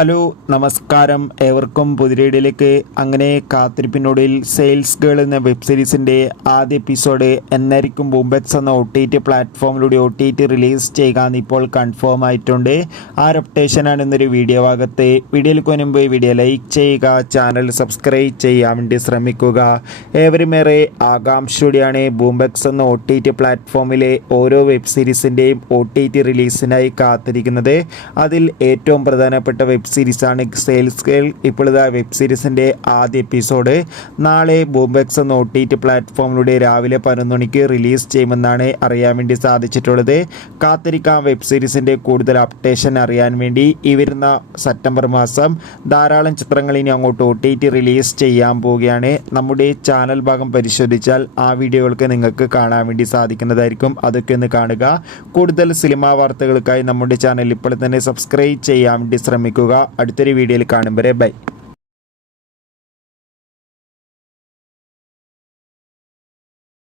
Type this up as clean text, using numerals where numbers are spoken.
Hello നമസ്കാരം, ഏവർക്കും പുതിയ അങ്ങനെ കാത്തിരിപ്പിനൊടുവിൽ സെയിൽസ് ഗേൾ എന്ന വെബ് സീരീസിൻ്റെ ആദ്യ എപ്പിസോഡ് എന്നായിരിക്കും ബൂംബെക്സ് എന്ന OTT പ്ലാറ്റ്ഫോമിലൂടെ OTT റിലീസ് ചെയ്യുക ഇപ്പോൾ കൺഫേം ആയിട്ടുണ്ട്. ആ റെപ്റ്റേഷനാണ് ഇന്നൊരു വീഡിയോ ഭാഗത്ത്. വീഡിയോയിൽ മുൻപ് വീഡിയോ ലൈക്ക് ചെയ്യുക, ചാനൽ സബ്സ്ക്രൈബ് ചെയ്യാൻ വേണ്ടി ശ്രമിക്കുക. ഏവരുമേറെ ആകാംക്ഷയോടെയാണ് ബൂംബെക്സ് എന്ന OTT പ്ലാറ്റ്ഫോമിലെ ഓരോ വെബ് സീരീസിൻ്റെയും OTT റിലീസിനായി കാത്തിരിക്കുന്നത്. അതിൽ ഏറ്റവും പ്രധാനപ്പെട്ട വെബ് സീരീസാണ് സെയിൽസ് ഗേൾ. ഇപ്പോൾ വെബ് സീരീസിൻ്റെ ആദ്യ എപ്പിസോഡ് നാളെ ബൂംബെക്സ് എന്ന OTT പ്ലാറ്റ്ഫോമിലൂടെ രാവിലെ 11 മണിക്ക് റിലീസ് ചെയ്യുമെന്നാണ് അറിയാൻ വേണ്ടി സാധിച്ചിട്ടുള്ളത്. കാത്തിരിക്കാം വെബ് സീരീസിൻ്റെ കൂടുതൽ അപ്ഡേഷൻ അറിയാൻ വേണ്ടി. ഈ വരുന്ന സെപ്റ്റംബർ മാസം ധാരാളം ചിത്രങ്ങൾ ഇനി അങ്ങോട്ട് OTT റിലീസ് ചെയ്യാൻ പോവുകയാണ്. നമ്മുടെ ചാനൽ ഭാഗം പരിശോധിച്ചാൽ ആ വീഡിയോകൾക്ക് നിങ്ങൾക്ക് കാണാൻ വേണ്ടി സാധിക്കുന്നതായിരിക്കും. അതൊക്കെ ഒന്ന് കാണുക. കൂടുതൽ സിനിമാ വാർത്തകൾക്കായി നമ്മുടെ ചാനൽ ഇപ്പോൾ തന്നെ സബ്സ്ക്രൈബ് ചെയ്യാൻ വേണ്ടി ശ്രമിക്കുക. അടുത്തൊരു വീഡിയോയിൽ കാണും വരെ ബൈ.